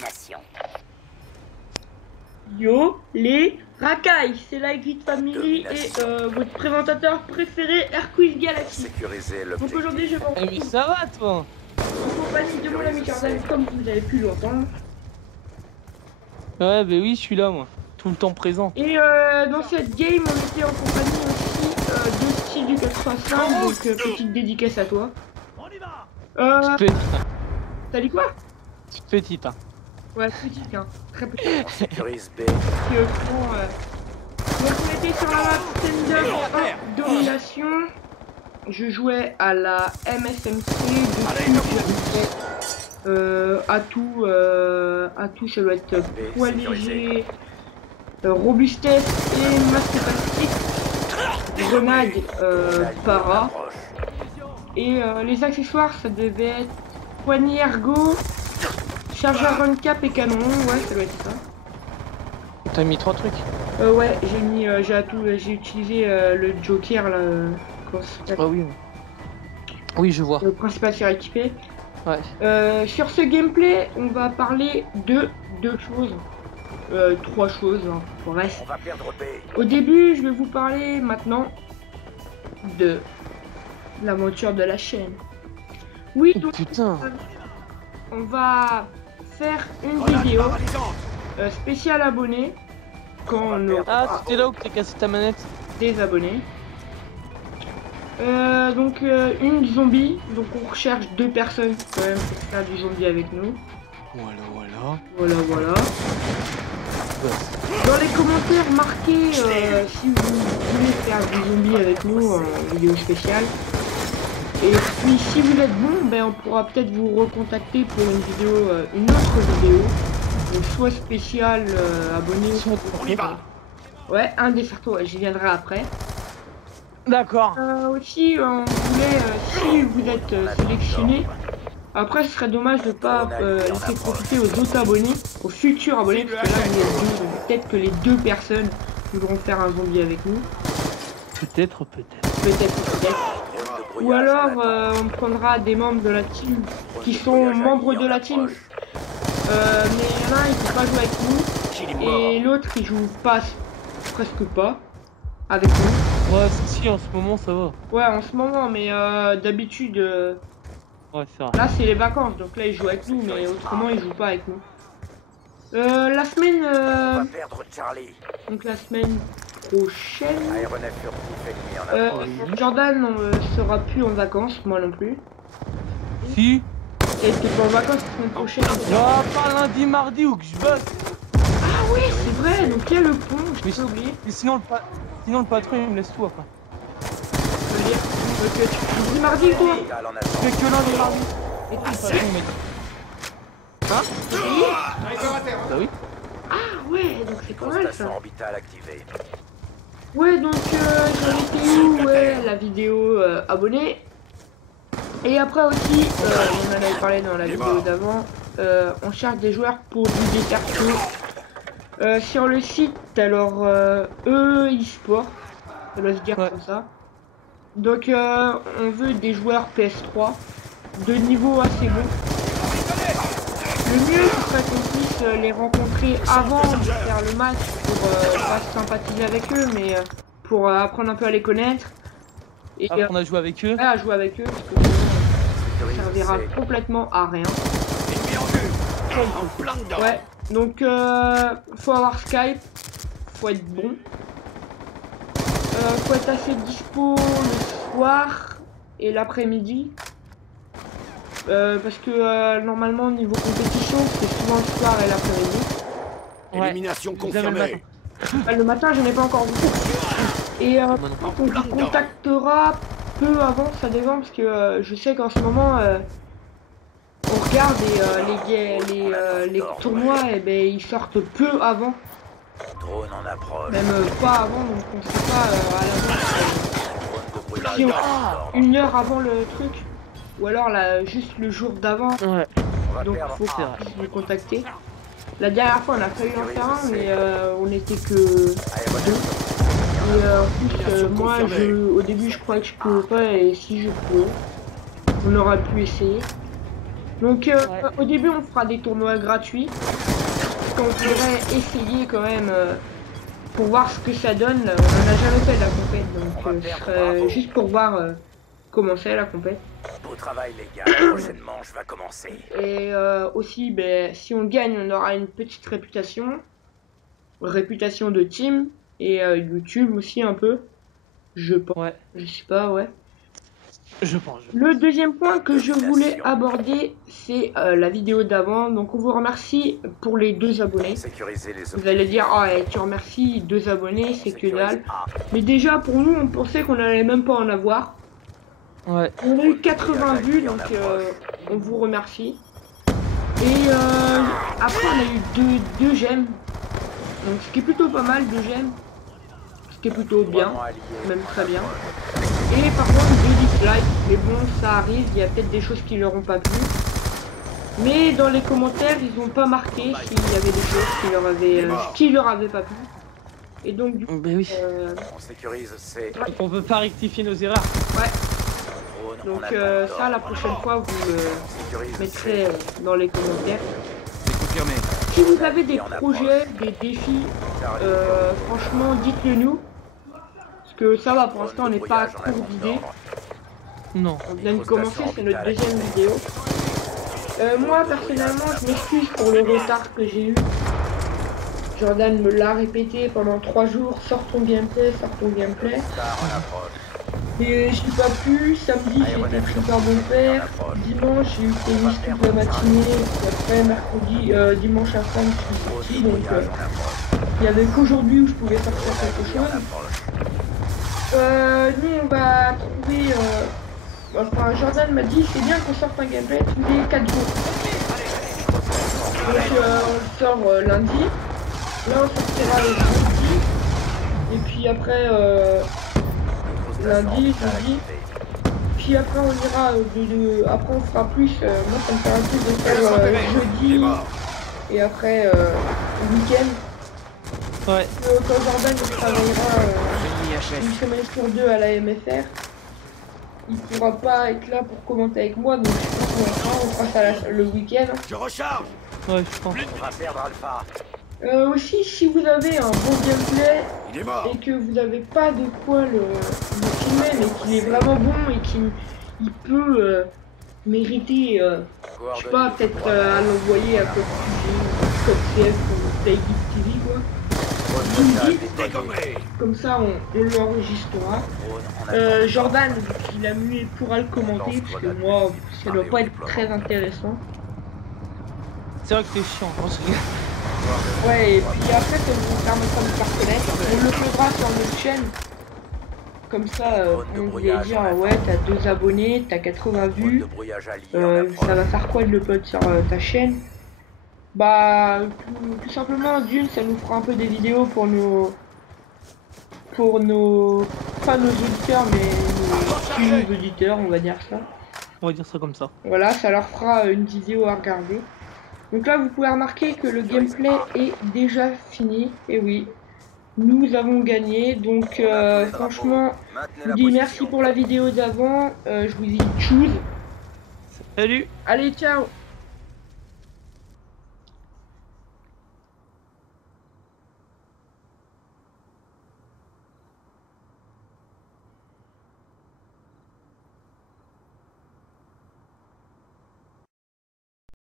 détermination. Yo, les racailles, c'est la Grid Family et votre présentateur préféré, Hercules Galaxy. Sécuriser Donc l'objectif. aujourd'hui, je vais vous Eh mais ça va toi? en compagnie de mon ami Jordan, comme vous avez pu l'entendre. Ouais bah oui je suis là moi, tout le temps présent. Et dans cette game, on était en compagnie aussi de Style du 85, donc petite dédicace à toi. Petite, T'as dit quoi? petite hein. Ouais, petite, hein, très petite. Sécurise B. Donc on était sur la map Stand-Up 1 Domination. Je jouais à la MSMC depuis atout ça doit être poids léger, robustesse et masse capacité, grenade para. Et les accessoires ça devait être poignée ergo, chargeur run cap et canon, ouais ça doit être ça. T'as mis 3 trucs? Ouais, j'ai utilisé le Joker là. Ah oui. Oui, je vois. Le principal suréquipé. Ouais. Sur ce gameplay, on va parler de deux choses. Trois choses, hein, bref. On va perdre B. Au début, je vais vous parler maintenant de l'aventure de la chaîne. Oui, Oh, donc putain. on va faire une vidéo spéciale abonnés quand on aura Ah, c'était là où t'as cassé ta manette? des abonnés. Donc une zombie, donc on recherche deux personnes quand même pour faire du zombie avec nous. Voilà. Dans les commentaires marquez si vous voulez faire du zombie avec nous en vidéo spéciale. Et puis si vous êtes bon, ben on pourra peut-être vous recontacter pour une vidéo, une autre vidéo, donc soit spéciale abonné, soit On y va. ouais, un des certeaux, j'y viendrai après. D'accord. Aussi, on voulait, si vous êtes sélectionné, après ce serait dommage de pas laisser profiter aux autres abonnés, aux futurs abonnés, parce que là on est deux, donc peut-être que les deux personnes voudront faire un zombie avec nous. Peut-être. Ou alors on prendra des membres de la team qui sont membres de la team, mais l'un il peut pas jouer avec nous, et l'autre il joue pas, presque pas, avec nous. Ouais, si, en ce moment ça va. Ouais, en ce moment, mais d'habitude, Ouais, c'est vrai. là c'est les vacances, donc là il joue avec nous, mais autrement il joue pas avec nous. La semaine, On va perdre Charlie. donc la semaine prochaine, Aéronef furtif ennemi en approche. Jordan sera plus en vacances, moi non plus. Si. Et t'es pas en vacances la semaine prochaine. Ah, pas lundi, mardi ou que je bosse. Ah oui, c'est vrai, donc il y a le pont, Mais j'ai oublié. sinon le patron il me laisse tout après. Je veux dire, donc tu dis mardi quoi? Égal en Je attente. fais que lundi, mardi. Et Le patron il m'a dit. Hein? Bah oui. ah ouais, donc c'est pas mal ça. Constellation orbitale activée. Ouais, donc j'en étais où? Ouais, la vidéo abonnée. Et après aussi, on en avait parlé dans la vidéo d'avant, on cherche des joueurs pour du désertion. Sur le site, alors e-sport, ça doit se dire comme ça. Donc on veut des joueurs PS3 de niveau assez bon. Le mieux ce serait qu'on puisse les rencontrer avant de faire le match pour pas sympathiser avec eux, mais pour apprendre un peu à les connaître. Et Après on a joué avec eux. à jouer avec eux, parce que sinon, ça servira complètement à rien. Ennemi en vue. En plein dedans. Ouais, donc faut avoir Skype, faut être bon, faut être assez dispo le soir et l'après-midi, parce que normalement niveau compétition c'est souvent le soir et l'après-midi. Élimination confirmée. Le matin je n'ai pas encore vu. Et on vous contactera peu avant, ça dépend parce que je sais qu'en ce moment on regarde et les tournois et ben ils sortent peu avant. Drone en approche. Même pas avant, donc on sait pas à l'avance. Drone de brûlage. Une heure avant le truc, ou alors là, juste le jour d'avant, Ouais. On va donc perdre faut A. qu'on puisse nous contacter. La dernière fois on a failli en faire un, mais on était que deux. Et en plus, moi au début je croyais que je pouvais pas, et si je pouvais, on aurait pu essayer. Donc au début on fera des tournois gratuits. Qu'on pourrait essayer quand même pour voir ce que ça donne. On n'a jamais fait de la compète, donc ce serait juste pour voir comment c'est la compète. Beau travail les gars, la prochaine manche va commencer. Et aussi, ben, si on gagne, on aura une petite réputation de team et YouTube aussi un peu. Je pense. Ouais. Je sais pas, ouais. Je pense. Le deuxième point que je voulais aborder, c'est la vidéo d'avant. Donc on vous remercie pour les 2 abonnés. Sécuriser les Vous allez dire, oh, tu remercies 2 abonnés, c'est que dalle. Mais déjà pour nous, on pensait qu'on allait même pas en avoir. Ouais. On a eu 80 vues, donc on vous remercie. Et après on a eu 2 j'aime. Donc ce qui est plutôt pas mal, 2 j'aime. Ce qui est plutôt bien, même très bien. Et par contre 2 dislikes, mais bon ça arrive, il y a peut-être des choses qui leur ont pas plu. Mais dans les commentaires ils ont pas marqué s'il y avait des choses qui leur avaient pas plu. Et donc du coup, oui. On sécurise ces... Donc on peut pas rectifier nos erreurs. Ouais. Donc ça la prochaine fois vous le mettrez dans les commentaires. Si vous avez des projets, des défis, franchement dites-le nous. Parce que ça va, pour l'instant on n'est pas court d'idées. Non. On vient de commencer, c'est notre 2e vidéo. Moi personnellement je m'excuse pour le retard que j'ai eu. Jordan me l'a répété pendant 3 jours, sors ton gameplay. Et je n'ai pas pu, samedi j'étais pris par mon père, dimanche j'ai eu tennis toute la matinée, et après mercredi, dimanche après je suis sorti, donc il n'y avait qu'aujourd'hui où je pouvais faire quelque chose. Nous on va trouver, enfin Jordan m'a dit c'est bien qu'on sorte un gameplay tous les 4 jours. Donc on le sort lundi, là on sortira le jeudi, et puis après lundi, jeudi, puis après on ira après on fera plus, moi ça me fera plus de faire jeudi et après week-end. Ouais. Quand Jordan il travaillera une semaine sur 2 à la MFR, il pourra pas être là pour commenter avec moi, donc je pense qu'on fera ça le week-end. Je recharge. Ouais, je pense. On va perdre Alpha. Aussi, si vous avez un bon gameplay Il est mort. et que vous n'avez pas de quoi le filmer, mais qu'il est vraiment bon et qu'il peut mériter, je sais pas, peut-être à l'envoyer à Code CF ou Play TV quoi. Vous me dites, comme ça on l'enregistrera. Jordan, il a mué, pourra le commenter parce que moi ça doit pas être très intéressant. C'est vrai que t'es chiant, hein, ce gars. Ouais, et puis après ça vous permettra de faire connaître, on le faisra sur notre chaîne. Comme ça, on vous dire ouais t'as 2 abonnés, t'as 80 vues, ça va faire quoi de l'upload sur ta chaîne? Bah tout simplement d'une ça nous fera un peu des vidéos pour nos pas nos auditeurs mais nos auditeurs, on va dire ça. On va dire ça comme ça. Voilà, ça leur fera une vidéo à regarder. Donc là vous pouvez remarquer que le gameplay est déjà fini, et oui, nous avons gagné, donc franchement je vous dis merci pour la vidéo d'avant, je vous dis tchuss. Salut. Allez ciao.